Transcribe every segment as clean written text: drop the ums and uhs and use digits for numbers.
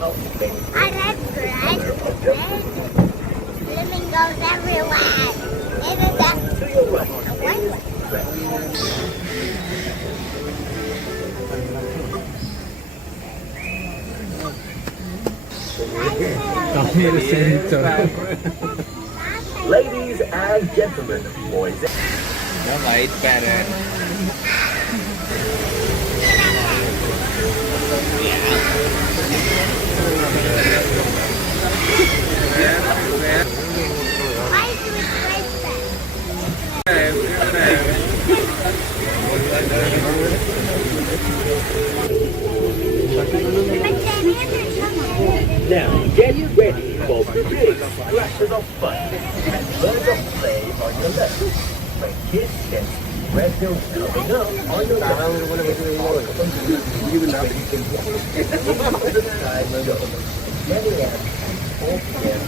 I like bread. Flamingos everywhere. Even that. To your right. Ladies and gentlemen, boys. The white parrot. Why do it like that? Now get ready for big splashes of fun and birds of play on your left. When kids can see red hills coming up on your left. Many at 4 p.m.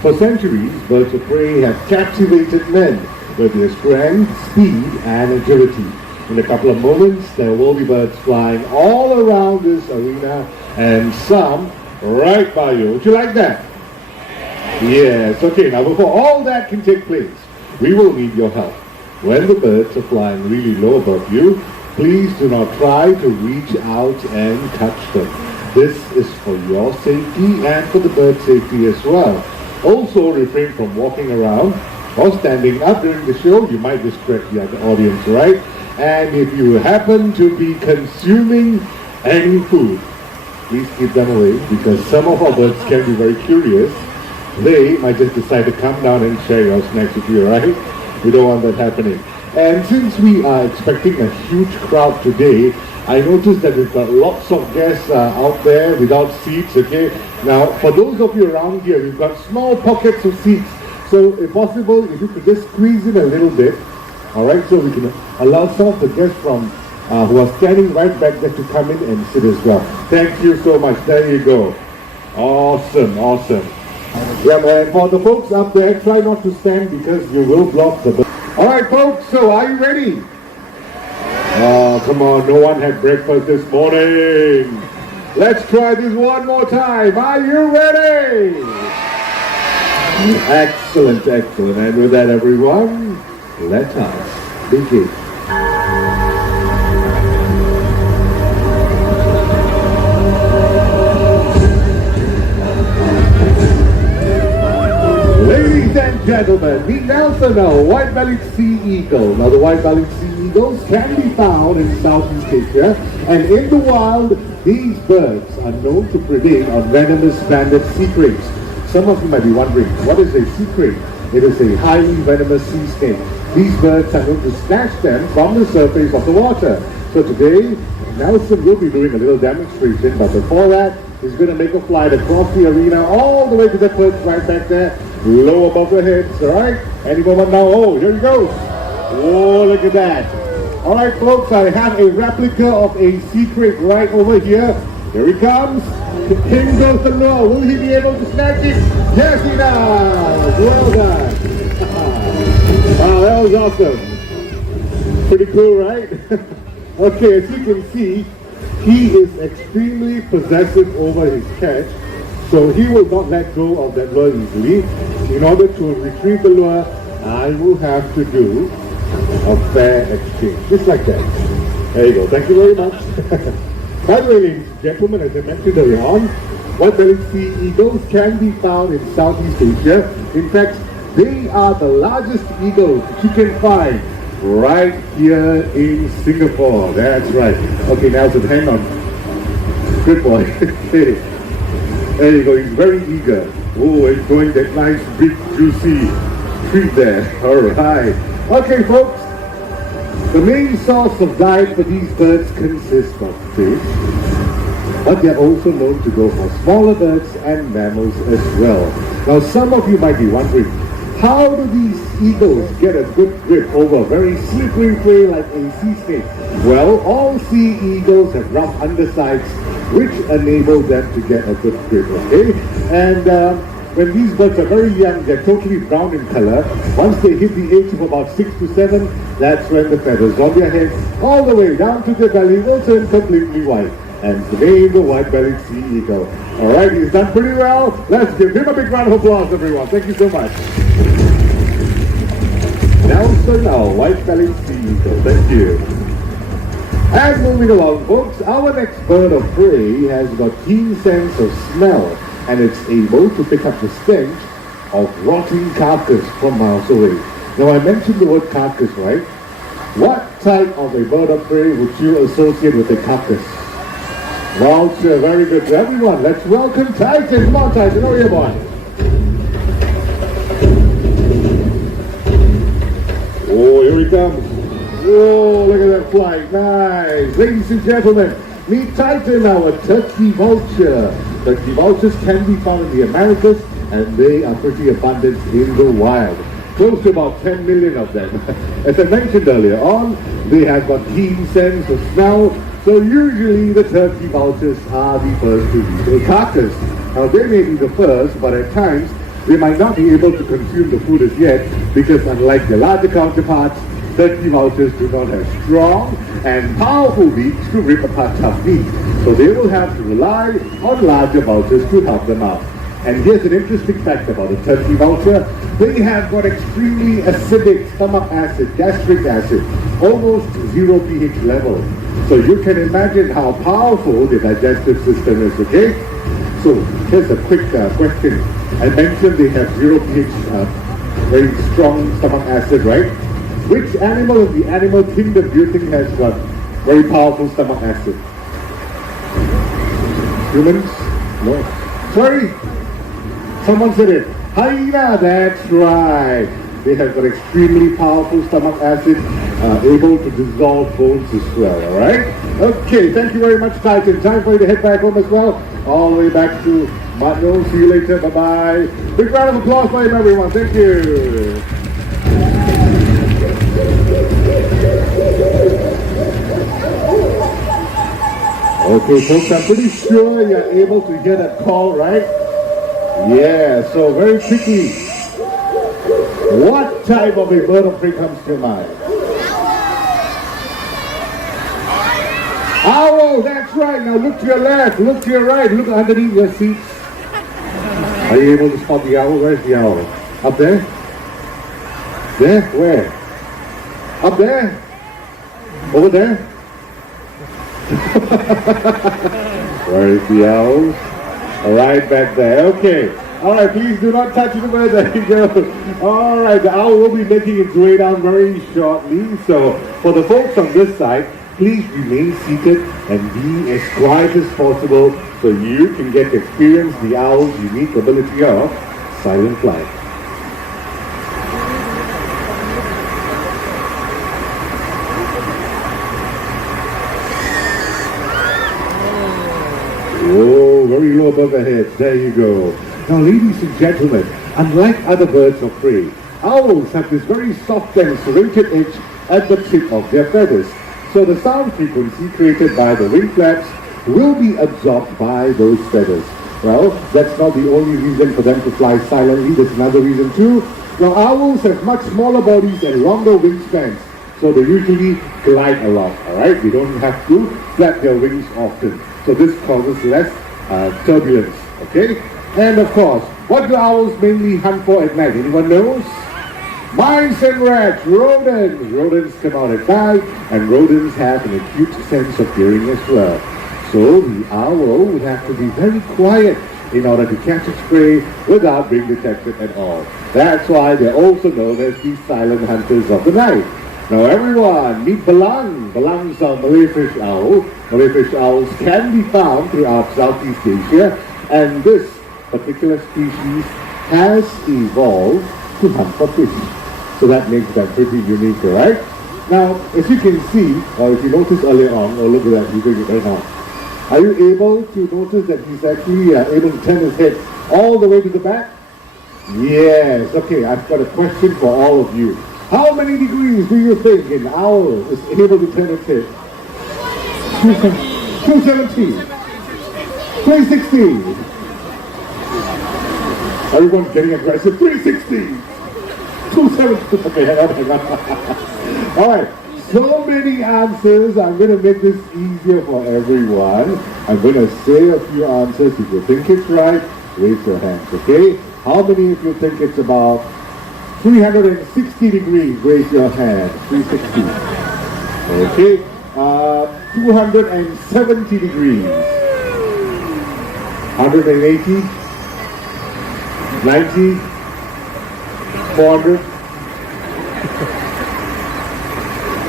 For centuries, birds of prey have captivated men with their strength, speed, and agility. In a couple of moments, there will be birds flying all around this arena and some right by you. Would you like that? Yes, okay. Now, before all that can take place, we will need your help. When the birds are flying really low above you, please do not try to reach out and touch them. This is for your safety and for the bird's safety as well. Also, refrain from walking around or standing up during the show. You might distract the other audience, right? And if you happen to be consuming any food, please keep them away because some of our birds can be very curious. They might just decide to come down and share your snacks with you, right? We don't want that happening. And since we are expecting a huge crowd today, I noticed that we've got lots of guests out there without seats, okay? Now, for those of you around here, we've got small pockets of seats. So, if possible, if you could just squeeze in a little bit, all right? So we can allow some of the guests from who are standing right back there to come in and sit as well. Thank you so much. There you go. Awesome, awesome. Yeah, man, for the folks up there, try not to stand because you will block the... All right, folks, so are you ready? Oh, come on, no one had breakfast this morning. Let's try this one more time. Are you ready? Excellent, excellent. And with that, everyone, let us begin. Ladies and gentlemen, meet Nelson, white-bellied sea eagle. Now, the white-bellied sea eagles can be found in Southeast Asia, and in the wild, these birds are known to prey on venomous banded sea crabs. Some of you might be wondering, what is a sea crab? It is a highly venomous sea snake. These birds are known to snatch them from the surface of the water. So today, Nelson will be doing a little demonstration, but before that, he's going to make a flight across the arena all the way to the perch right back there, low above the heads, alright? Any moment now, oh, here he goes. Oh, look at that. Alright folks, I have a replica of a sea crab right over here. Here he comes. In goes the lure. Will he be able to snatch it? Yes, he does. Well done. awesome. Pretty cool, right? Okay, as you can see, he is extremely possessive over his catch, so he will not let go of that lure easily. In order to retrieve the lure, I will have to do a fair exchange, just like that. There you go. Thank you very much. By the way, ladies and gentlemen, as I mentioned earlier on, white-bellied sea eagles can be found in Southeast Asia. In fact, they are the largest eagles that you can find right here in Singapore. That's right. Okay, Nelson, hang on. Good boy. Okay. There you go. He's very eager. Oh, enjoying that nice, big, juicy treat there. All right. Okay, folks. The main source of diet for these birds consists of fish, but they're also known to go for smaller birds and mammals as well. Now, some of you might be wondering, how do these eagles get a good grip over very slippery prey like a sea snake? Well, all sea eagles have rough undersides which enable them to get a good grip, okay? And when these birds are very young, they're totally brown in color. Once they hit the age of about 6 to 7, that's when the feathers on their heads all the way down to their belly will turn completely white. And name the white-bellied sea eagle. All right, he's done pretty well. Let's give him a big round of applause, everyone. Thank you so much. Now, white-bellied sea eagle. Thank you. And moving along, folks, our next bird of prey has got keen sense of smell, and it's able to pick up the stench of rotting carcass from miles away. Now, I mentioned the word carcass, right? What type of a bird of prey would you associate with a carcass? Vulture, very good to everyone. Let's welcome Titan. Come on, Titan, over here, boy. Oh, here he comes. Whoa, look at that flight. Nice. Ladies and gentlemen, meet Titan, our turkey vulture. Turkey vultures can be found in the Americas, and they are pretty abundant in the wild. Close to about 10 million of them. As I mentioned earlier on, they have got keen sense of smell, so usually the turkey vultures are the first to eat a carcass. Now they may be the first, but at times they might not be able to consume the food as yet, because unlike their larger counterparts, turkey vultures do not have strong and powerful beaks to rip apart tough meat. So they will have to rely on larger vultures to help them out. And here's an interesting fact about a turkey vulture. They have got extremely acidic stomach acid, gastric acid, almost 0 pH level. So you can imagine how powerful the digestive system is, okay? So here's a quick question. I mentioned they have 0 pH, very strong stomach acid, right? Which animal in the animal kingdom do you think has got very powerful stomach acid? Humans? No. Sorry? Someone said it. Hyena, that's right. They have got extremely powerful stomach acid, able to dissolve bones as well, alright? Okay, thank you very much, Titan. Time for you to head back home as well. All the way back to Matno. See you later. Bye-bye. Big round of applause for him, everyone. Thank you. Okay, folks, I'm pretty sure you're able to hear that call, right? Yeah, so very quickly, what type of a bird of prey comes to your mind? Owl, that's right. Now look to your left, look to your right, look underneath your seats. Are you able to spot the owl? Where's the owl? Up there? There? Where? Up there? Over there? Where is the owl? Right back there. Okay. All right, please do not touch the bird. There you go. All right, the owl will be making its way down very shortly. So for the folks on this side, please remain seated and be as quiet as possible so you can get to experience the owl's unique ability of silent flight. Oh, very low above the head. There you go. Now, ladies and gentlemen, unlike other birds of prey, owls have this very soft and serrated edge at the tip of their feathers. So the sound frequency created by the wing flaps will be absorbed by those feathers. Well, that's not the only reason for them to fly silently. There's another reason too. Now, owls have much smaller bodies and longer wingspans, so they usually glide along, alright? They don't have to flap their wings often. So this causes less turbulence, okay? And of course, what do owls mainly hunt for at night? Anyone knows? Mice and rats, rodents. Rodents come out at night, and rodents have an acute sense of hearing as well. So the owl would have to be very quiet in order to catch its prey without being detected at all. That's why they're also known as the silent hunters of the night. Now everyone, meet belang. Belang is a Malay fish owl. Malay fish owls can be found throughout Southeast Asia, and this particular species has evolved to hunt for fish. So that makes them pretty unique, right? Now, as you can see, or if you noticed earlier on, or look at that, you're doing it right now. Are you able to notice that he's actually able to turn his head all the way to the back? Yes. Okay, I've got a question for all of you. How many degrees do you think an owl is able to turn its head? 270. 360. Everyone's getting aggressive. 360. 270. Okay, hang on. All right. So many answers. I'm going to make this easier for everyone. I'm going to say a few answers. If you think it's right, raise your hands, okay? How many of you think it's about 360 degrees? Raise your hand. 360. Okay. 270 degrees. 180. 90. 400.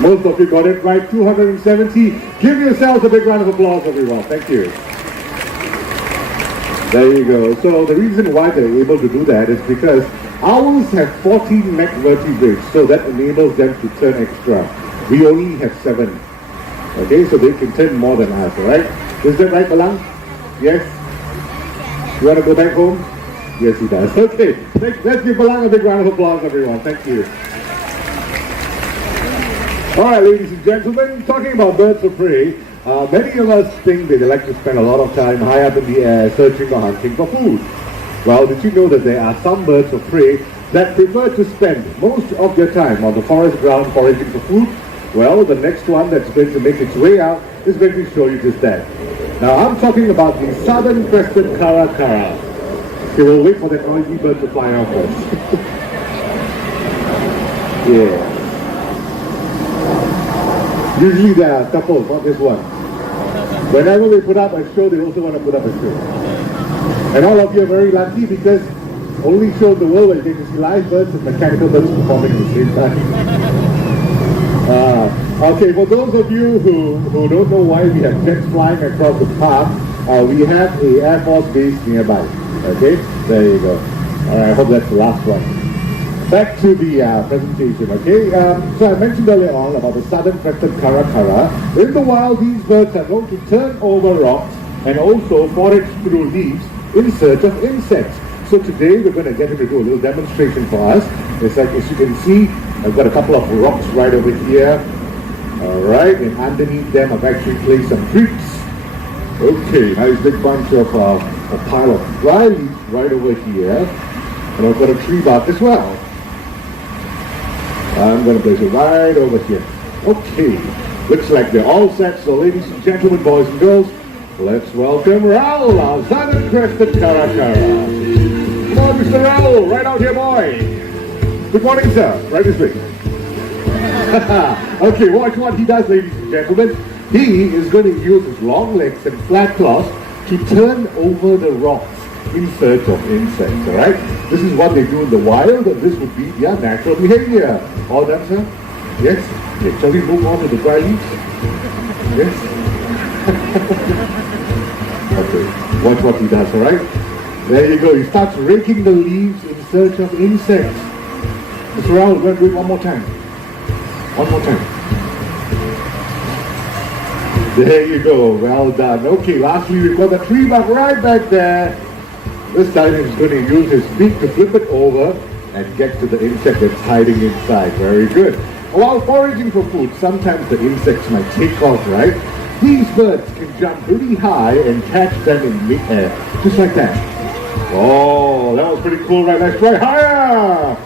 Most of you got it right, 270. Give yourselves a big round of applause, everyone. Thank you. There you go. So the reason why they're able to do that is because owls have 14 neck vertebrae, so that enables them to turn extra. We only have 7. Okay, so they can turn more than us, alright? Is that right, Balang? Yes? You want to go back home? Yes, he does. Okay, let's give Balang a big round of applause, everyone. Thank you. Alright, ladies and gentlemen, talking about birds of prey, many of us think that they like to spend a lot of time high up in the air searching or hunting for food. Well, did you know that there are some birds of prey that prefer to spend most of their time on the forest ground foraging for food? Well, the next one that's going to make its way out is going to show you just that. Now, I'm talking about the southern crested caracara. Okay, we'll wait for that noisy bird to fly off first. Yeah. Usually there are couples, not this one. Whenever they put up a show, they also want to put up a show. And all of you are very lucky because only show in the world where you get to see live birds and mechanical birds performing at the same time. Okay, for those of you who don't know why we have jets flying across the park, we have a Air Force base nearby. Okay, there you go. Alright, I hope that's the last one. Back to the presentation, okay? So I mentioned earlier on about the southern crested caracara. In the wild, these birds are known to turn over rocks and also forage through leaves in search of insects. So today we're going to get him to do a little demonstration for us. It's like, as you can see, I've got a couple of rocks right over here. Alright, and underneath them I've actually placed some treats. Okay, nice big bunch of a pile of dry leaves right over here. And I've got a tree bark as well. I'm going to place it right over here. Okay, looks like they're all set. So ladies and gentlemen, boys and girls, let's welcome Raul, our southern crested caracara. Come on, Mr. Raul, right out here, boy. Good morning, sir. Right this way. Okay, watch what he does, ladies and gentlemen. He is going to use his long legs and flat claws to turn over the rocks in search of insects, alright? This is what they do in the wild, and this would be their natural behavior. All done, sir? Yes? Okay, shall we move on to the dry leaves? Yes? Okay, watch what he does, alright? There you go, he starts raking the leaves in search of insects. Mr. Raul, we're going to do it one more time. One more time. There you go, well done. Okay, lastly we've got the tree bark right back there. This time he's going to use his beak to flip it over and get to the insect that's hiding inside. Very good. While foraging for food, sometimes the insects might take off, right? These birds can jump really high and catch them in mid-air, just like that. Oh, that was pretty cool, right? Let's try higher!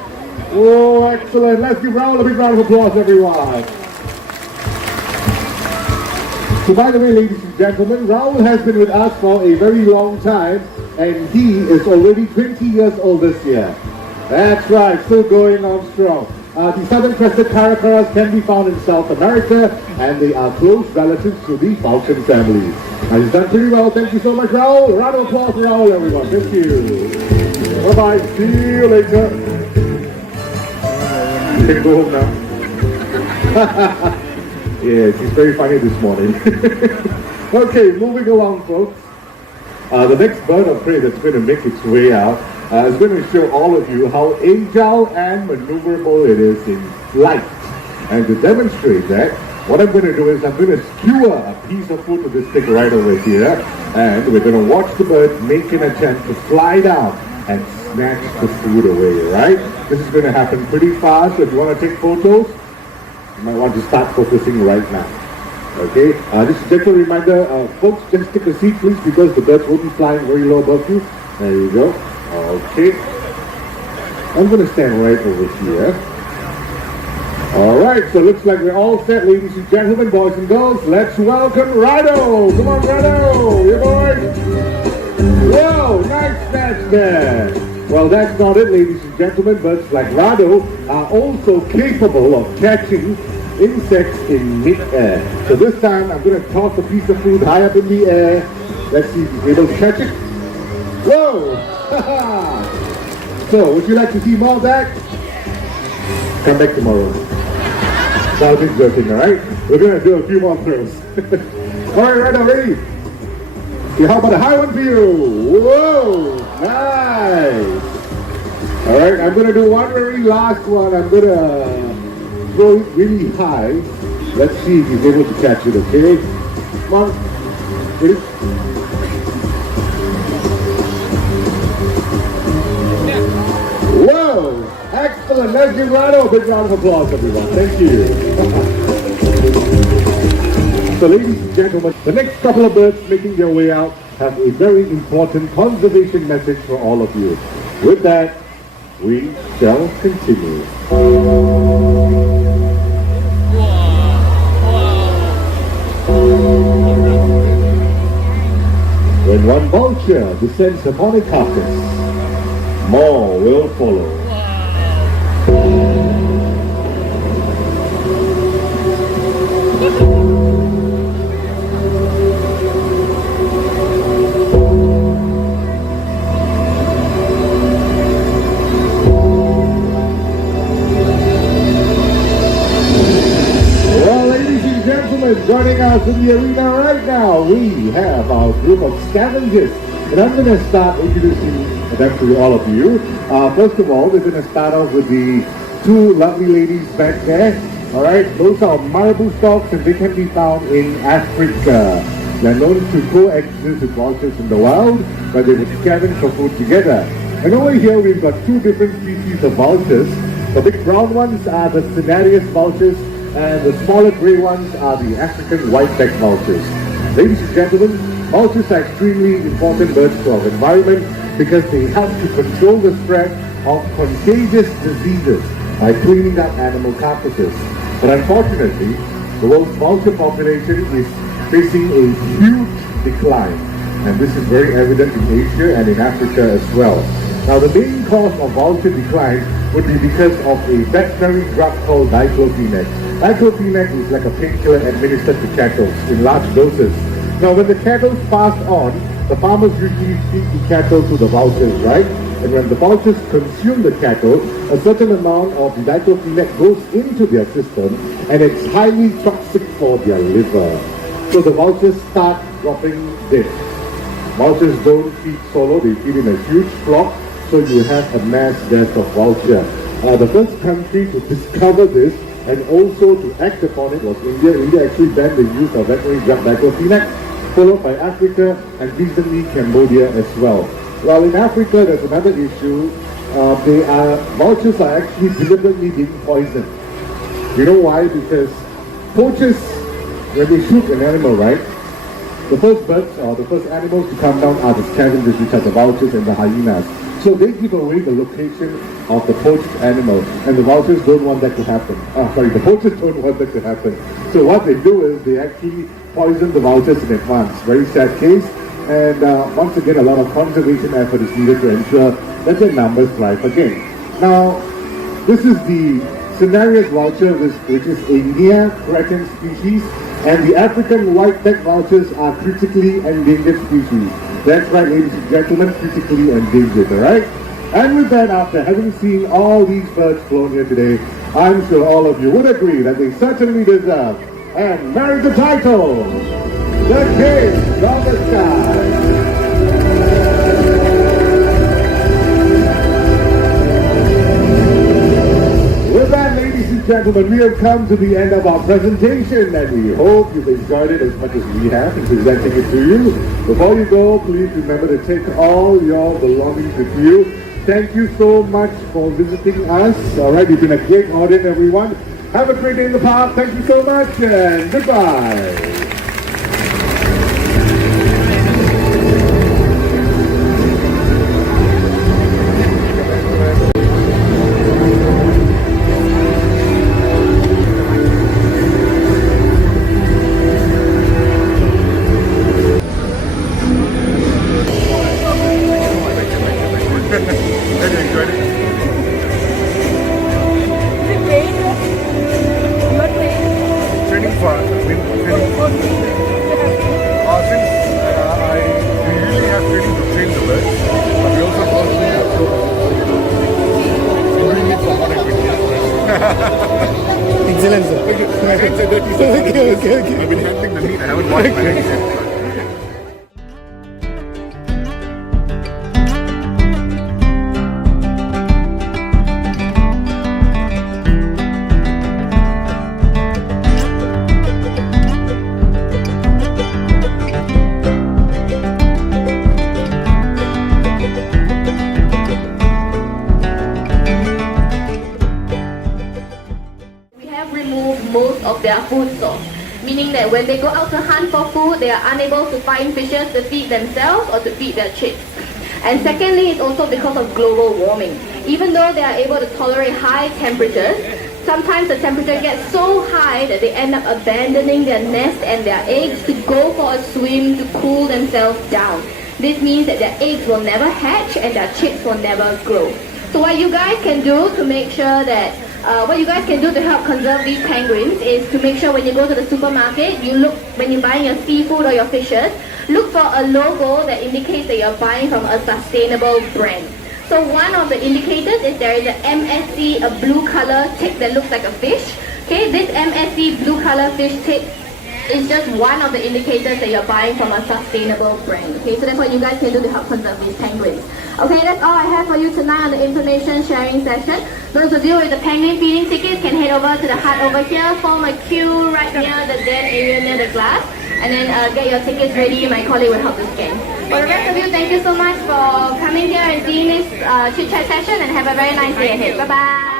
Oh, excellent. Let's give Raul a big round of applause, everyone. So by the way, ladies and gentlemen, Raul has been with us for a very long time, and he is already 20 years old this year. That's right, still going on strong. The southern crested caracaras can be found in South America, and they are close relatives to the falcon family. And he's done pretty well. Thank you so much, Raul. Round of applause for Raul, everyone. Thank you. Bye-bye. See you later. You can go home now. Yeah, she's very funny this morning. Okay, moving along, folks. The next bird of prey that's going to make its way out is going to show all of you how agile and maneuverable it is in flight. And to demonstrate that, what I'm going to do is I'm going to skewer a piece of food to this stick right over here, and we're going to watch the bird make an attempt to fly down and snatch the food away, right? This is going to happen pretty fast, so if you want to take photos, you might want to start focusing right now. Okay, just a gentle reminder, folks, just take a seat please, because the birds will be flying very low above you. There you go. Okay, I'm going to stand right over here. Alright, so looks like we're all set, ladies and gentlemen, boys and girls. Let's welcome Rado. Come on, Rado, you boys. Whoa, nice snatch there. Well, that's not it, ladies and gentlemen. Birds like Rado are also capable of catching insects in mid-air. So this time, I'm going to toss a piece of food high up in the air. Let's see if he's able to catch it. Whoa! So, would you like to see more of that? Come back tomorrow. So I'll be joking, alright? We're going to do a few more throws. Alright, Rado, ready? Okay, how about a high one for you? Whoa! Nice! Alright, I'm going to do one very last one. I'm going to throw it really high. Let's see if he's able to catch it, okay? Come on. Ready? Whoa! Excellent! Let's give Rado a big round of applause, everyone. Thank you. So ladies and gentlemen, the next couple of birds making their way out have a very important conservation message for all of you. With that, we shall continue. When one vulture descends upon a carcass, more will follow. Joining us in the arena right now, we have our group of scavengers, and I'm going to start introducing them to all of you. First of all, we're going to start off with the two lovely ladies back there. Alright, those are marabou storks, and they can be found in Africa. They're known to coexist with vultures in the wild, but they would scavenge for food together. And over here, we've got two different species of vultures. The big brown ones are the Cinereus vultures, and the smaller grey ones are the African white-backed vultures. Ladies and gentlemen, vultures are extremely important birds to our environment because they help to control the spread of contagious diseases by cleaning up animal carcasses. But unfortunately, the world's vulture population is facing a huge decline, and this is very evident in Asia and in Africa as well. Now, the main cause of vulture decline would be because of a veterinary drug called diclofenac. Diclofenac is like a painkiller administered to cattle in large doses. Now, when the cattle pass on, the farmers usually feed the cattle to the vultures, right? And when the vultures consume the cattle, a certain amount of the diclofenac goes into their system, and it's highly toxic for their liver. So the vultures start dropping dead. Vultures don't feed solo, they feed in a huge flock, so you have a mass death of vulture. The first country to discover this and also to act upon it was India. India actually banned the use of veterinary drug diclofenac, followed by Africa and recently Cambodia as well. While in Africa there's another issue. Vultures are actually deliberately being poisoned. You know why? Because poachers, when they shoot an animal, right, the first birds or the first animals to come down are the scavengers, which are the vultures and the hyenas. So they give away the location of the poached animal, and the vultures don't want that to happen. The poachers don't want that to happen. So what they do is they actually poison the vultures in advance. Very sad case. And once again, a lot of conservation effort is needed to ensure that their numbers thrive again. Now, this is the Cenarius vulture, which is a near-threatened species, and the African white-necked vultures are critically endangered species. That's right, ladies and gentlemen, critically endangered, alright? And with that, after having seen all these birds flown here today, I'm sure all of you would agree that they certainly deserve and merit the title, the King of the Sky. With that, ladies and gentlemen, we have come to the end of our presentation, and we hope you've enjoyed it as much as we have in presenting it to you. Before you go, please remember to take all your belongings with you. Thank you so much for visiting us. All right, you've been a great audience, everyone. Have a great day in the park. Thank you so much, and goodbye. Excellent, sir. Okay. I've been handling the meat. I haven't watched my legs yet. Most of their food source, meaning that when they go out to hunt for food, they are unable to find fishes to feed themselves or to feed their chicks. And secondly, it's also because of global warming. Even though they are able to tolerate high temperatures, sometimes the temperature gets so high that they end up abandoning their nest and their eggs to go for a swim to cool themselves down. This means that their eggs will never hatch and their chicks will never grow. So what you guys can do to make sure that what you guys can do to help conserve these penguins is to make sure when you go to the supermarket, you look, when you're buying your seafood or your fishes, look for a logo that indicates that you're buying from a sustainable brand. So one of the indicators is there is an MSC, a blue color tick that looks like a fish. Okay, this MSC blue color fish tick is just one of the indicators that you're buying from a sustainable brand. Okay, so that's what you guys can do to help conserve these penguins. Okay, that's all I have for you tonight on the information sharing session. Those of you with the penguin feeding tickets can head over to the hut over here, form a queue right near the den area near the glass, and then get your tickets ready. My colleague will help you scan. For the rest of you, thank you so much for coming here and seeing this chit-chat session, and have a very nice day ahead. Bye-bye.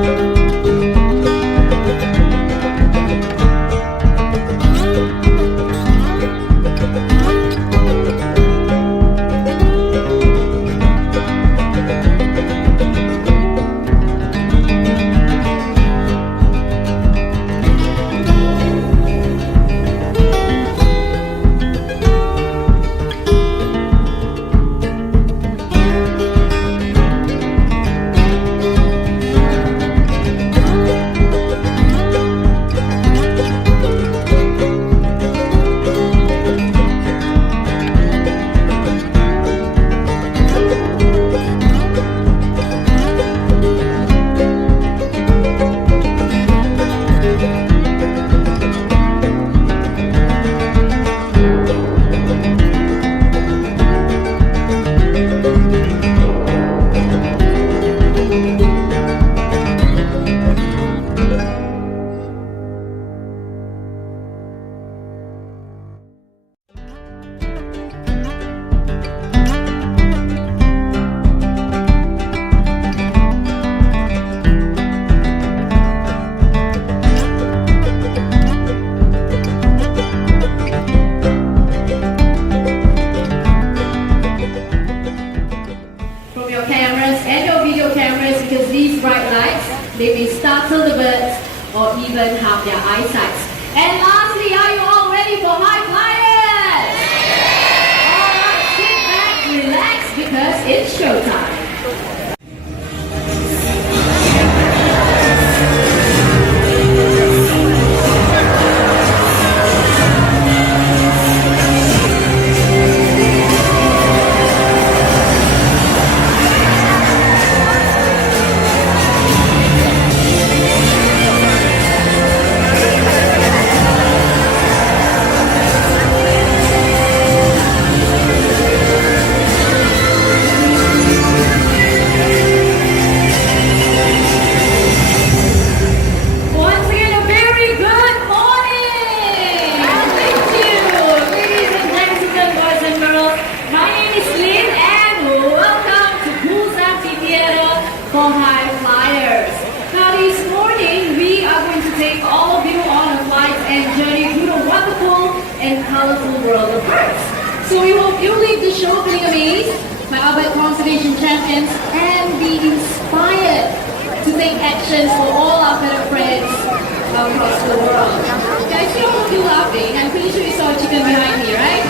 Thank you. even have their eyesight. And lastly, are you all ready for high flyers? Alright, sit back, relax, because it's showtime. So we hope you leave the show feeling amazed by our conservation champions and be inspired to take actions for all our better friends across the world. Guys, see all of you laughing. I'm pretty sure you saw a chicken behind me, right?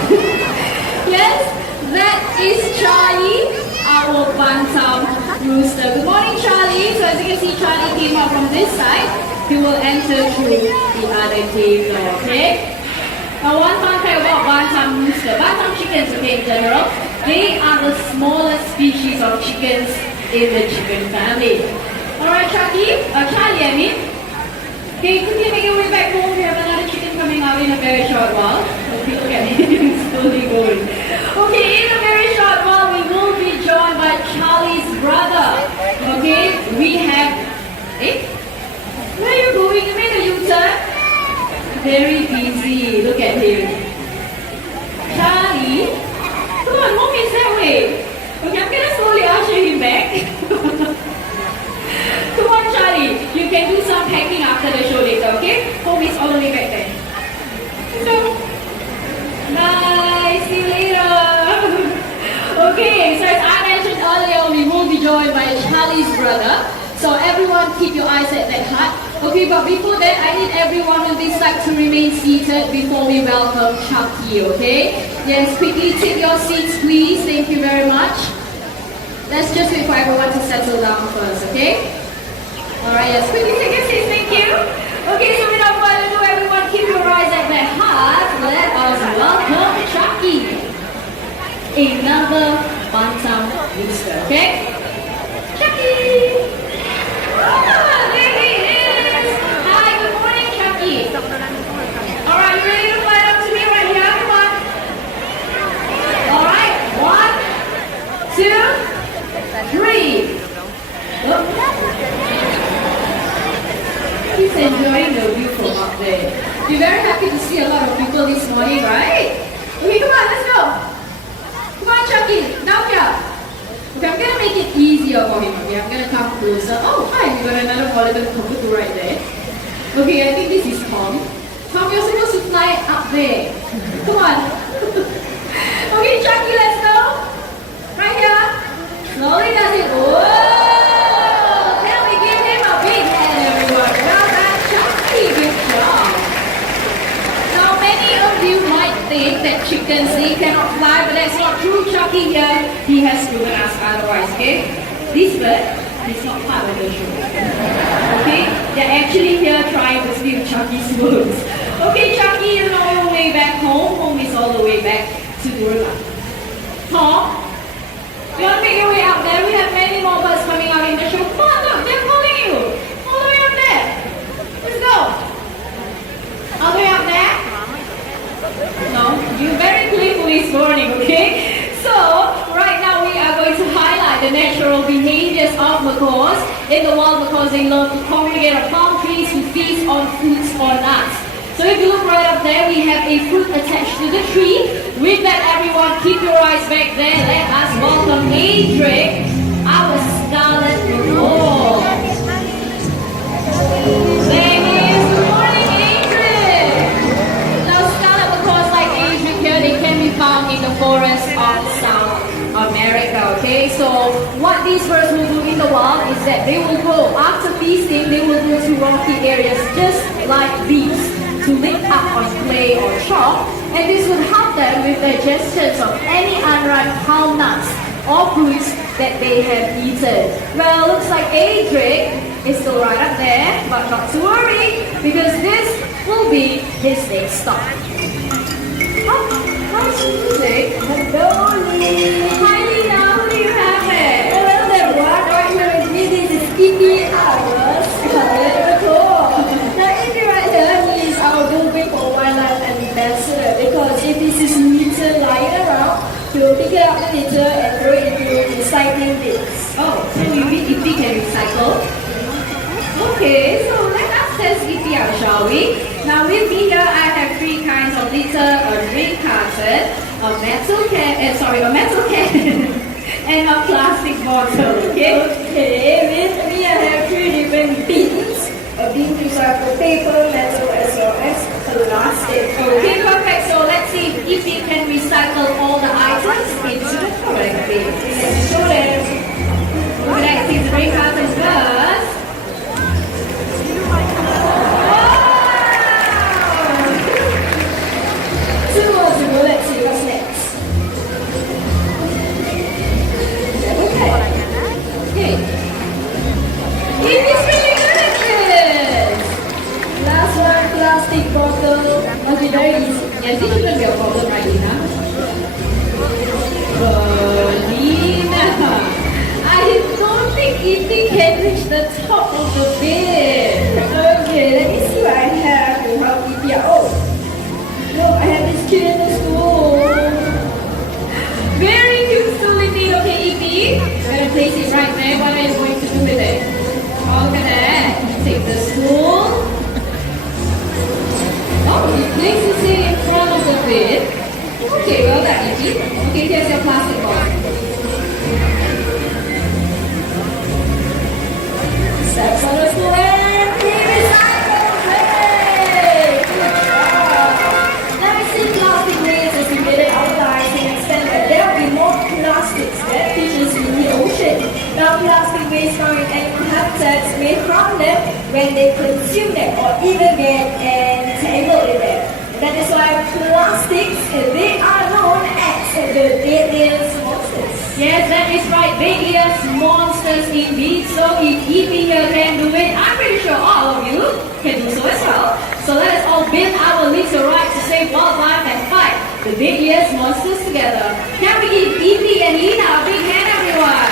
Yes, that is Charlie, our bantam rooster. Good morning, Charlie. So as you can see, Charlie came out from this side. He will enter through the other cave door, okay? Now one fun fact about bantam rooster, bantam chickens, okay, in general, they are the smallest species of chickens in the chicken family. Alright, Charlie, I mean. Okay, quickly make your way back home. We have another chicken coming out in a very short while. Okay, look at him, slowly going. Okay, in a very short while, we will be joined by Charlie's brother. Okay, we have, where are you going? You made a U-turn? Very busy. Look at him. Charlie, come on, mom is that way. Okay, I'm gonna slowly usher him back. Come on, Charlie. You can do some packing after the show later, okay? Home is all the way back there. So, bye. See you later. Okay, so as I mentioned earlier, we will be joined by Charlie's brother. So everyone keep your eyes at that hut. Okay, but before that, I need everyone on this side to remain seated before we welcome Chucky, okay? Yes, quickly take your seats, please. Thank you very much. Let's just wait for everyone to settle down first, okay? Alright, yes, quickly take your seats, thank you. Okay, so without further ado, everyone keep your eyes at that hut. Let us welcome Chucky. Another bantam rooster, okay? Chucky! Ah, there he is! Hi, good morning, Chucky. Alright, you ready to fly up to me right here? Come on. Alright, 1, 2, 3. Oh. He's enjoying the view from up there. You're very happy to see a lot of people this morning, right? Okay, come on, let's go. Come on, Chucky, down here. Okay, I'm gonna make it easier for him. Okay, I'm gonna come closer. Oh, hi, we got another little cockatoo right there. Okay, I think this is Tom. Tom, you're supposed to fly up there. Come on. Okay, Chucky, let's go. Right here. Slowly does it. Whoa! Can we give him a big hand, everyone? Well done, Chucky. Good job. Now, many of you might think that chickens, they cannot fly, but that's not true. Chucky here, he has proven us otherwise, okay? This bird is not part of the show. Okay? They're actually here trying to steal Chucky's words. Okay, Chucky, you're on your way back home. Home is all the way back to Jurong. Tom, you want to make your way up there? We have many more birds coming out in the show. Come on, look, they're calling you. All the way up there. Let's go. All the way up there? No, you're very playful this morning, okay? So, right now we are going to highlight the natural behaviors of macaws in the wild because they love to congregate on palm trees to feast on fruits or nuts. So if you look right up there, we have a fruit attached to the tree. With that, everyone, keep your eyes back there. Let us welcome Adric, our scarlet macaw. There he is. Good morning, Adric. Now, scarlet macaws like Adric here, they can be found in the forests of South America, okay? So what these birds will do in the wild is that they will go, after feasting, they will go to rocky areas just like these to lick up on clay or chalk, and this would help them with digestion of any unripe palm nuts or fruits that they have eaten. Well, looks like Adric is still right up there, but not to worry, because this will be his next stop. Oh, nice music. Hello, Lee. Hi, Lina, who do you have there? Hello there, what? Right here with me, this is Ibi Hours. Now, Ibi right here, he is our Moving for Wildlife ambassador, because if this is litter lying around, he will pick it up the litter and throw it into recycling bins. Oh, so Ibi can recycle? Okay, so let us test Ibi out, shall we? Now with me here, I have 3 kinds of litter: a drink carton, a metal can, and a plastic bottle. Okay. Okay, with me I have 3 different bins. A bin to serve for paper, metal, as well as plastic. Okay, perfect. So let's see if we can recycle all the items into the correct bin. Let's show them. Okay, let's see the drink carton first. Two more to go. Let's see what's next. Okay. It is really good at this. Last one, plastic bottle. Okay, very easy. Yes, this shouldn't be a problem, right, Lina? Lina, I don't think Ibi can reach the top of the bin. Okay, let me see what I have to help you here. Oh, look, I have this kid in the school. Very cute stool indeed. Okay, Ibi, I'm gonna place it right there. What are you going to do with it? Oh, look at that. Take the stool. Oh, he places it in front of the bin. Okay, well done, Ibi. Okay, here's your plastic bottle. Steps on the stool and recycle. Great! Good job. Now we see plastic waste as we get it outside to an extent that there will be more plastics that fishes in the ocean. Now plastic waste found in animal habitats may harm them when they consume them or even get entangled in them. That is why plastics, they are known as the deadliest monsters. Yes, that is right. Deadliest monsters indeed. So if Ibi here can do it, I'm pretty sure all of you can do so as well. So let us all build our little right to save wildlife and fight the deadliest monsters together. Can we give Ibi and Lina a big hand, everyone?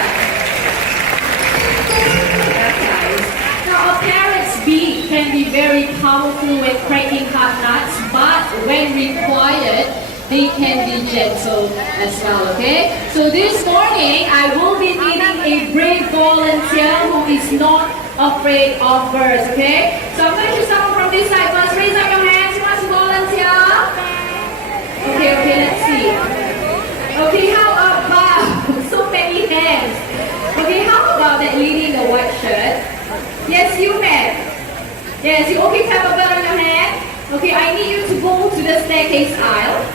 That's nice. Now, a parrot's beak can be very powerful when cracking hard nuts, but when required, they can be gentle as well, okay? So this morning, I will be needing a brave volunteer who is not afraid of birds, okay? So I'm going to choose someone from this side first. Raise up your hands. Who wants to volunteer? Okay, let's see. Okay, how about, so many hands. Okay, how about that lady in the white shirt? Yes, you ma'am. Yes, you okay to have a bird on your hand? Okay, I need you to go to the staircase aisle.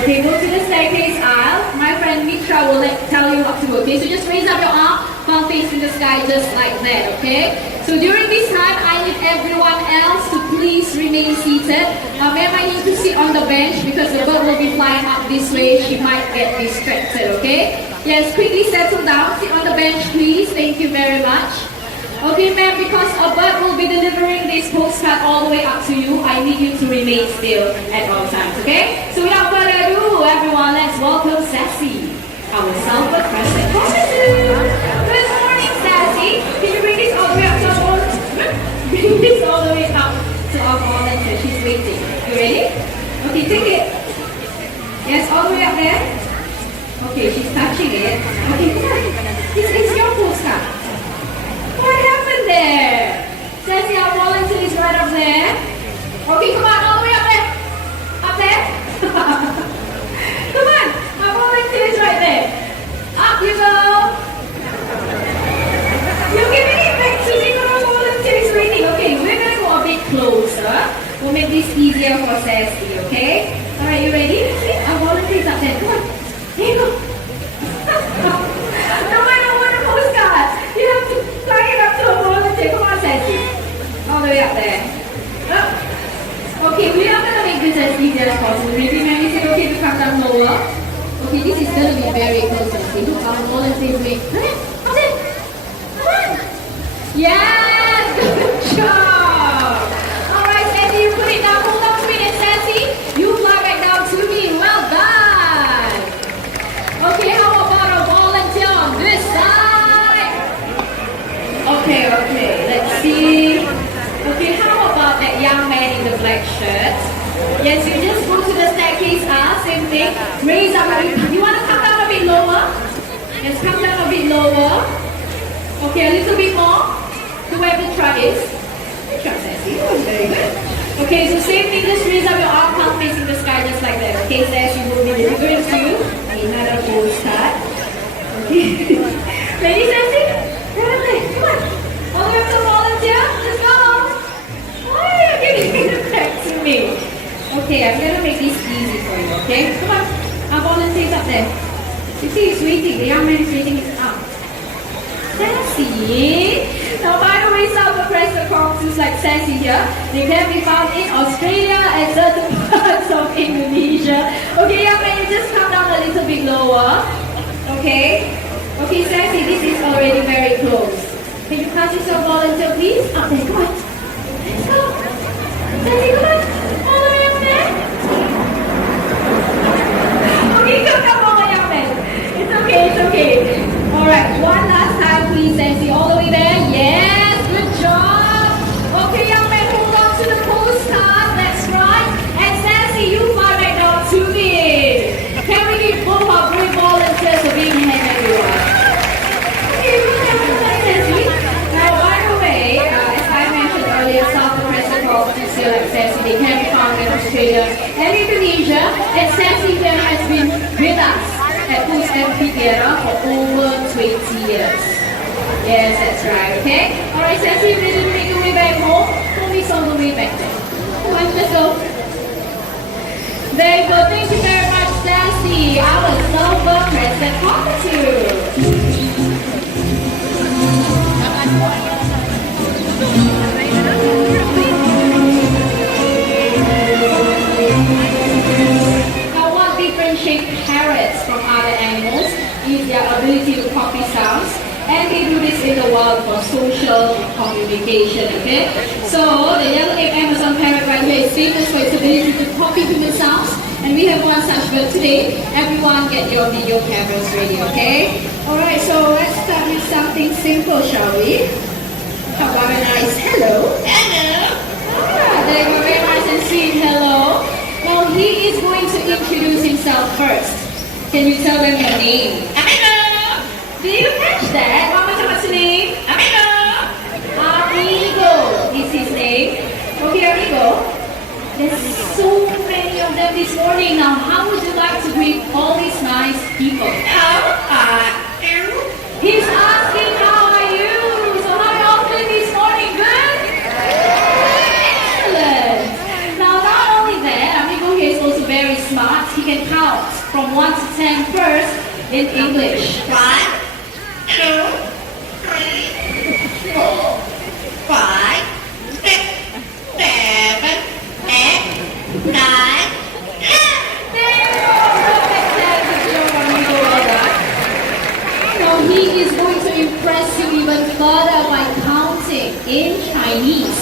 Okay, go to the staircase aisle. My friend Mitra will tell you what to do, okay? So just raise up your arm, palm face in the sky just like that, okay? So during this time, I need everyone else to please remain seated. Ma'am, I need to sit on the bench because the bird will be flying up this way. She might get distracted, okay? Yes, quickly settle down. Sit on the bench, please. Thank you very much. Okay, ma'am, because a bird will be delivering this postcard all the way up to you, I need you to remain still at all times, okay? So without further ado, everyone, let's welcome Sassy, our self-requested cockatoo. Good morning, Sassy. Can you bring this all the way up to our volunteer? Bring this all the way up to our volunteer. She's waiting. You ready? Okay, take it. Yes, all the way up there. Okay, she's touching it. Okay, come on. This is your postcard. What happened there? Sassy, our volunteer is right up there. Okay, come on, all the way up there. Up there. Come on, our volunteer is right there. Up you go. You're giving it back to me when our volunteer is waiting. Okay, we're going to go a bit closer. We'll make this easier for Sassy, okay? Alright, you ready? Our volunteer is up there. Come on. Here you go. No, I don't want a postcard. You have to fly it up to a volunteer. Come on. up there. Oh. Okay, we are gonna make this as easy as possible. Maybe Mary said, okay, to come down lower. Okay, this is gonna be very close. Okay, look, our volunteers wait. Come in, come in. Come on. Yes, good job. Alright, Sandy, you put it down. Hold on to it, and Sandy, you fly back down to me. Well done. Okay, how about a volunteer on this side? Okay, let's see. Okay, how about that young man in the black shirt? Yes, you just go to the staircase, same thing. Raise up, you want to come down a bit lower? Yes, come down a bit lower. Okay, a little bit more to where the truck is. Good job, Sassy, that was very good. Okay, so same thing, just raise up your arm, palm facing the sky just like that. Okay, Sassy will be delivering to you another postcard. Okay. Ready, Sassy? Come on, come on. All the way up to volunteer, let's go. Why are you giving it back to me? Okay, I'm gonna make this easy for you, okay? Come on, our volunteer's up there. You see, he's waiting, the young man is waiting his arm. Sassy. Now, by the way, some of the cockatoos like Sassy here, they can be found in Australia and certain parts of Indonesia. Okay, young man, you just come down a little bit lower. Okay? Okay, Sassy, this is already very close. Can you pass yourself volunteer, please? Up there, come on. Let's go. Sassy, come on. All the way up there. Okay, come on, young man. It's okay, it's okay. Alright, one last time, please, Sassy. All the way there. Yes, good job. Okay, young man, hold on to the postcard. That's right. And Sassy, you fly back down to me. Can we give both our brave volunteers a big hand, everyone? Okay, good job, Sassy. Now, by the way, as I mentioned earlier, South Africa calls to see like Sassy. They can be found in Australia and Indonesia. And Sassy here has been with us at Post Amphitheatre for over 20 years. Yes, that's right, okay? Alright, Sassy, you didn't make your way back home. Don't miss all the way back there. Come on, let's go. Very good. Thank you very much, Sassy. Our silver crescent cockatoo. Now, what differentiates parrots from other animals is their ability to copy sounds, and they do this in the wild for social communication, okay? So, the yellow-necked Amazon parrot right here is famous for its ability to copy human sounds, and we have one such bird today. Everyone get your video cameras ready, okay? Alright, so let's start with something simple, shall we? How about a nice hello? Hello! Ah, there you go, very nice and sweet hello. Now, he is going to introduce himself first. Can you tell them your name? Amigo! Did you catch that? What was what's your name? Amigo! Amigo is his name. Okay, Amigo. There's so many of them this morning. Now, how would you like to greet all these nice people? How are you? He's asking, how are you? So, how are you all feeling this morning? Good? Excellent. Now, not only that, Amigo here is also very smart. He can count from 1 to 10 first in English. 1, 2, 3, 4, 5, 6, 7, 8, 9, 10. There you go. Perfect 10. Good job, Amigo. Well done. Now he is going to impress you even further by counting in Chinese.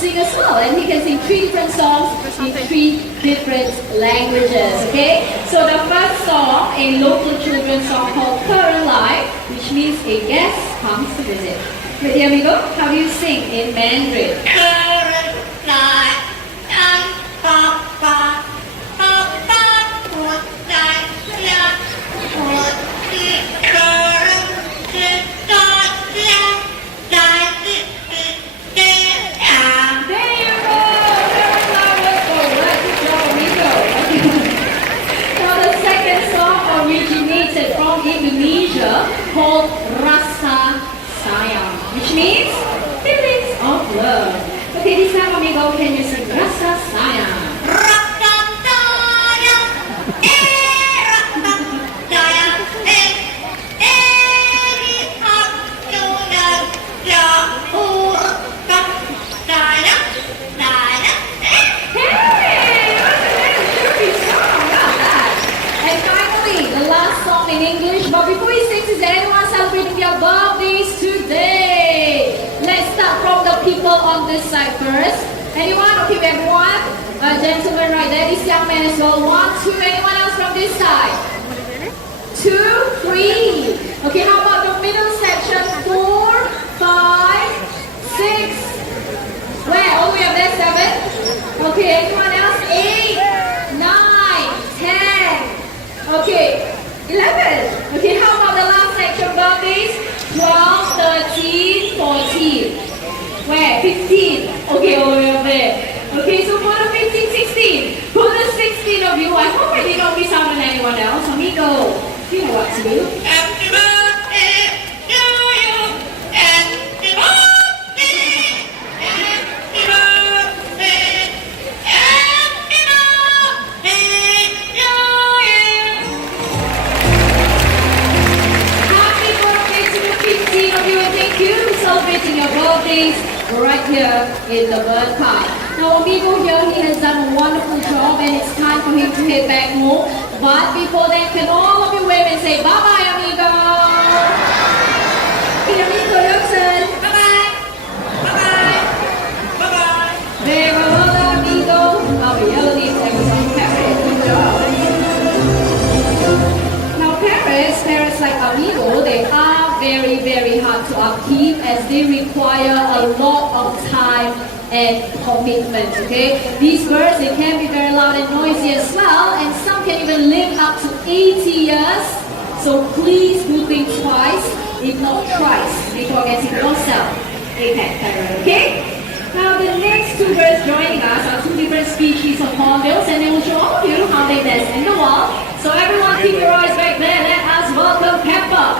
As well, and he can sing 3 different songs in 3 different languages. Okay, so the first song, a local children's song called Caroline, which means a guest comes to visit. Ready, amigo? How do you sing in Mandarin? Caroline, called Rasa Sayang, which means love. Okay, this time, amigo, can you sing Rasa Sayang? In English, but before he sings, is there anyone celebrating their birthdays today? Let's start from the people on this side first. Anyone? Okay, everyone. Gentleman right there, this young man as well. 1, 2. Anyone else from this side? 2, 3. Okay, how about the middle section? 4, 5, 6. Where? All the way up there, 7. Okay, anyone else? 8, 9, 10. Okay. 11. Okay, how about the last section birthdays? 12, 13, 14. Where? 15. Okay, all the way up there. Okay, so for the 15, 16. For the 16 of you, I hope I did not miss out on anyone else. Amigo, you know what to do. Happy birthday to you. Happy birthday. Happy birthday. Happy birthday to you. Of you, and thank you for celebrating your birthdays right here in the bird park. Now, amigo here, he has done a wonderful job, and it's time for him to head back home. But before that, can all of you wave and say bye-bye, amigo? Okay, amigo, Jackson. Bye-bye. Bye-bye. Bye-bye. Very well done, amigo. Our yellow leaves everyone carrot. Good job. Now, parrots like amigo, they are very, very hard to upkeep as they require a lot of time and commitment, okay? These birds, they can be very loud and noisy as well, and some can even live up to 80 years. So please do think twice, if not thrice, before getting yourself a pet parrot, okay? Now the next two birds joining us are two different species of hornbills, and they will show all of you how they nest in the wild. So everyone keep your eyes back there. Let us welcome Pepper,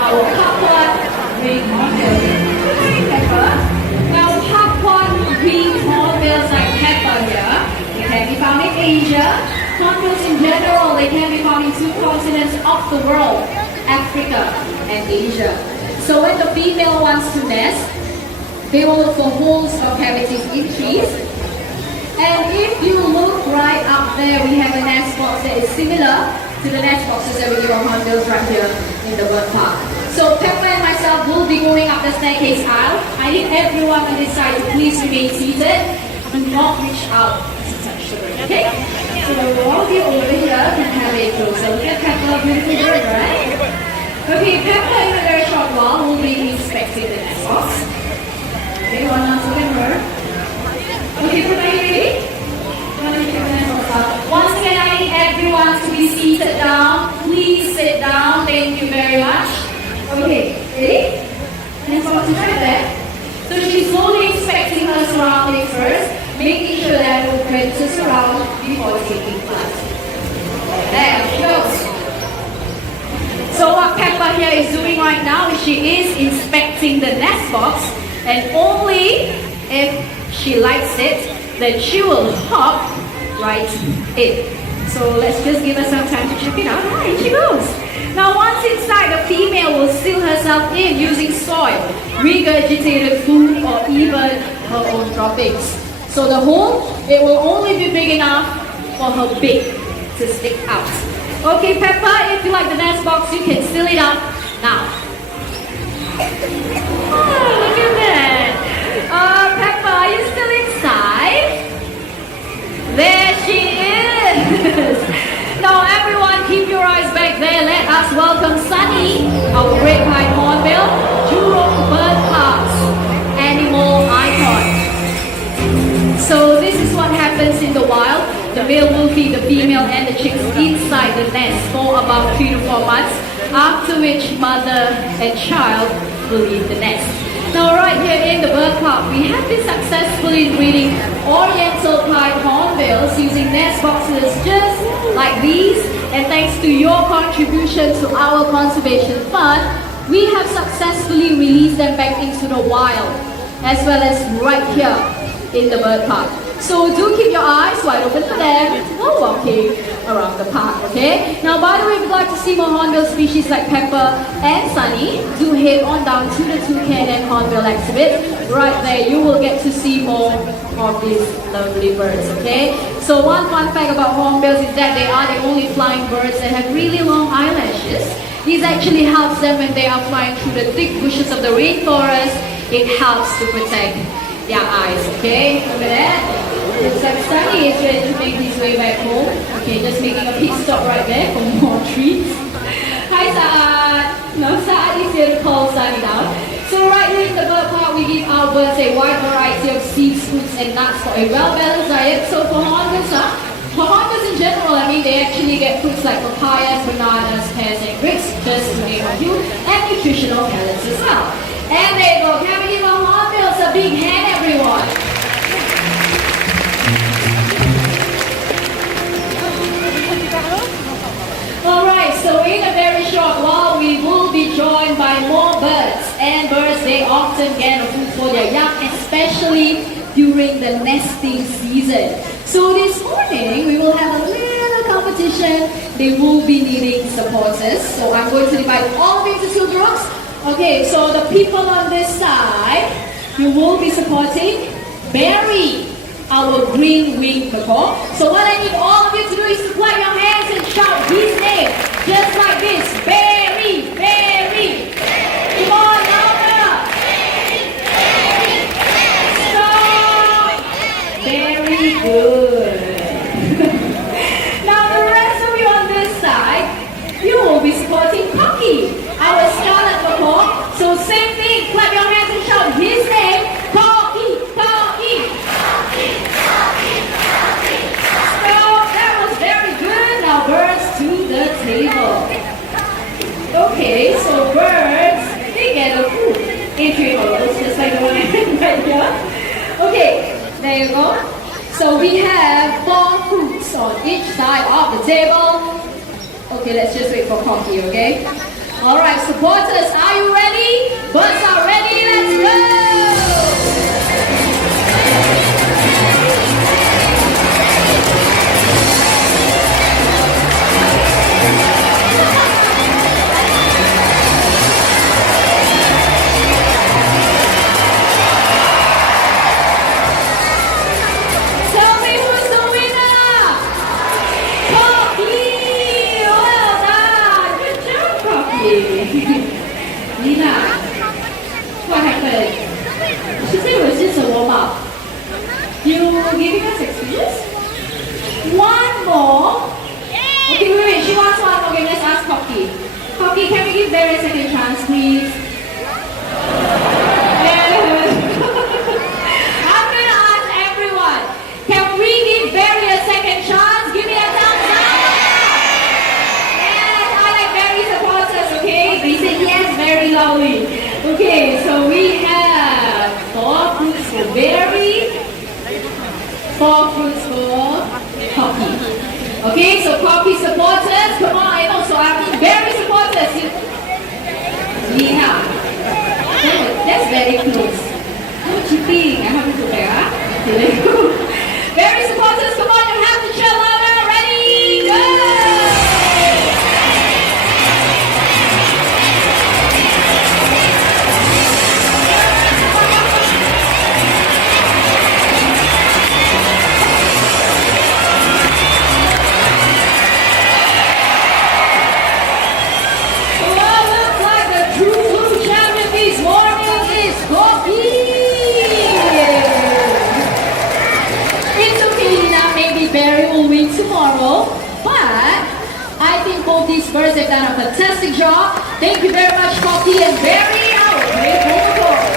our Papua green hornbill. Hi, Pepper. Now Papua green hornbills like Pepper here, they can be found in Asia. Hornbills in general, they can be found in 2 continents of the world, Africa and Asia. So when the female wants to nest, they will look for holes or cavities in trees. And if you look right up there, we have a nest box that is similar to the nest boxes that we give our hornbills right here in the bird park. So Pepper and myself will be going up the staircase aisle. I need everyone on this side to please remain seated. Do not reach out to touch the bird, okay? So all of you over here can have a closer look at Pepper, beautiful bird, right? Okay, Pepper in a very short while will be inspecting the nest box. Okay, one last look at her. Okay, Pepper, are you ready? Once again, I need everyone to be seated down. Please sit down. Thank you very much. Okay, ready? Next box is right there. So she's slowly inspecting her surroundings first, making sure there are no predators around before taking flight. There she goes. So what Pepper here is doing right now is she is inspecting the nest box, and only if she likes it, then she will hop right in. So let's just give her some time to check it out. Ah, here she goes. Now once inside, the female will seal herself in using soil, regurgitated food, or even her own droppings. So the hole, it will only be big enough for her beak to stick out. Okay, Pepper, if you like the nest box, you can seal it up now. Oh, look at that. Pepper, are you still inside? There she is. Now everyone keep your eyes back there. Let us welcome Sunny, our great white hornbill, Jurong Bird Park's animal icon. So this is what happens in the wild. The male will feed the female and the chicks inside the nest for about 3 to 4 months, after which mother and child will leave the nest. Now right here in the bird park, we have been successfully breeding oriental pied hornbills using nest boxes just like these, and thanks to your contribution to our conservation fund, we have successfully released them back into the wild. as well as right here in the bird park. So do keep your eyes wide open for them while walking around the park, okay? Now, by the way, if you'd like to see more hornbill species like Pepper and Sunny, do head on down to the Toucan and Hornbill exhibit. Right there, you will get to see more of these lovely birds, okay? So one fun fact about hornbills is that they are the only flying birds that have really long eyelashes. This actually helps them when they are flying through the thick bushes of the rainforest. It helps to protect their eyes, okay? Look at that. Looks like Sunny is ready to make his way back home. Okay, just making a pit stop right there for more treats. Hi Saad! No, Saad is here to call Sunny down. So right here in the bird park, we give our birds a wide variety of seeds, fruits and nuts for a well-balanced diet. So for hornbills in general, I mean, they actually get fruits like papayas, bananas, pears and grapes, just to name a few, and nutritional pellets as well. And there you go, can we give our hornbills a big hand, everyone? Alright, so in a very short while, we will be joined by more birds. And birds, they often get food for their young, especially during the nesting season. So this morning, we will have a little competition. They will be needing supporters. So I'm going to divide all of you into two groups. Okay, so the people on this side, you will be supporting Barry, our green-winged macaw. So what I need all of you to do is to clap your hands and shout his name, just like this. Barry, Barry. Come on, louder. Stop. Very good. Now the rest of you on this side, you will be supporting Cocky, our scarlet macaw. So same thing, clap your hands and shout his name. Cocky, Cocky. Birds to the table. Okay, so birds, they get a food in three holes, just like the one right here. Okay, there you go. So we have 4 fruits on each side of the table. Okay, let's just wait for coffee, okay? Alright, supporters, are you ready? Birds are ready, let's go! Nina, what happened? She said it was just a warm-up. You giving us excuses? One more? Okay, wait, she wants one more. Okay, let's ask Cocky. Cocky, can we give Barry a second chance, please? Yes. I'm gonna ask everyone. Can we give Barry a second chance? Give me a thumbs up. Yes, I like Barry supporters, okay? They said yes very loudly. Okay, so we have 4 fruits for Barry, 4 fruits for Cocky. Okay, so Cocky supporters, come on, and also I mean Barry supporters. Yeah, that's very close. No cheating, I have to do that. Okay, there you go. Barry supporters, come on, you have to cheer louder. Ready, go! Barry will win tomorrow, but I think both these birds have done a fantastic job. Thank you very much, Cocky and Barry, our great vocals.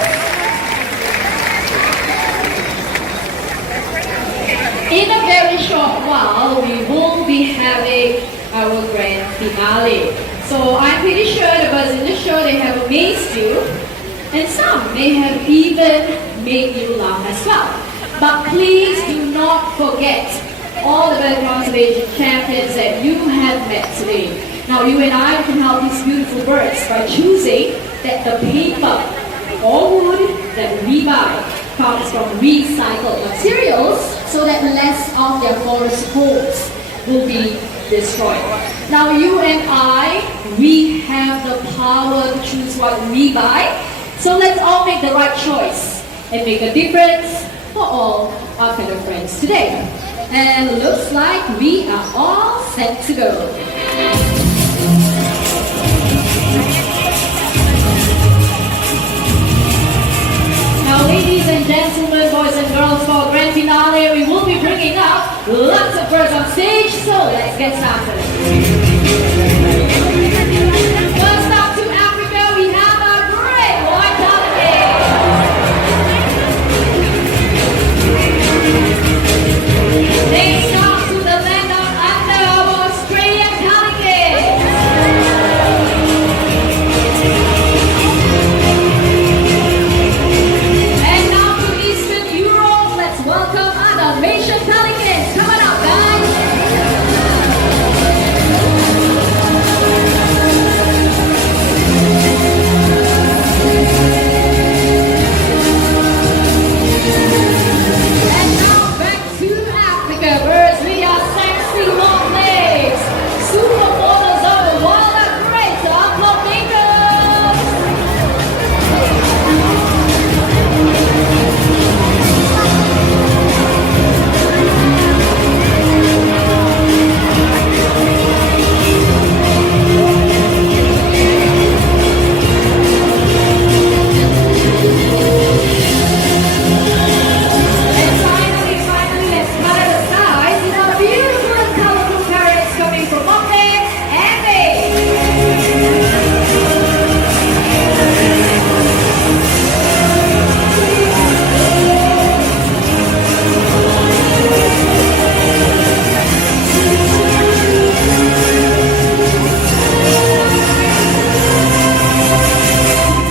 In a very short while, we will be having our grand finale. So I'm pretty sure the birds in the show, they have amazed you, and some may have even made you laugh as well. But please do not forget all the bird conservation champions that you have met today. Now you and I can help these beautiful birds by choosing that the paper all wood that we buy comes from recycled materials so that less of their forest homes will be destroyed. Now you and I, we have the power to choose what we buy. So let's all make the right choice and make a difference for all our fellow friends today. And looks like we are all set to go. Now, ladies and gentlemen, boys and girls, for our grand finale, we will be bringing up lots of birds on stage, so let's get started. First up to Africa, we have a great white pelican. Next up to the land of under, Australian pelican. And now to Eastern Europe, let's welcome our Malaysian pelicans. Come on up, guys. And now back to Africa, birds. We are sexy long legs. Supermodels of the world are great flamingos. And finally, let's cut at the sides. These are beautiful and colorful parrots coming from Monday and May.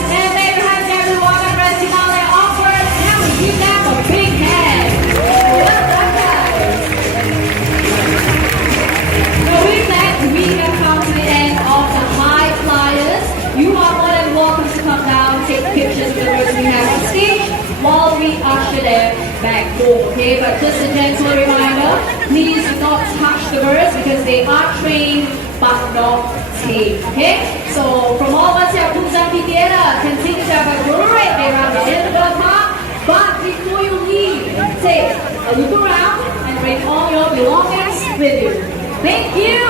And there you have it, everyone. A grand finale onwards. Now we give them a big hand. Well done, guys. So with that, we have come to the end of the high flyers. You are more than welcome to come down, take pictures with the birds we have on stage while we usher them back home. Okay, but just a gentle reminder, please do not touch the birds because they are trained but not tamed. Okay, so from all of us here at Puzampi Theatre, continue to have a great day around the Edinburgh Park. But before you leave, take a look around and bring all your belongings with you. Thank you.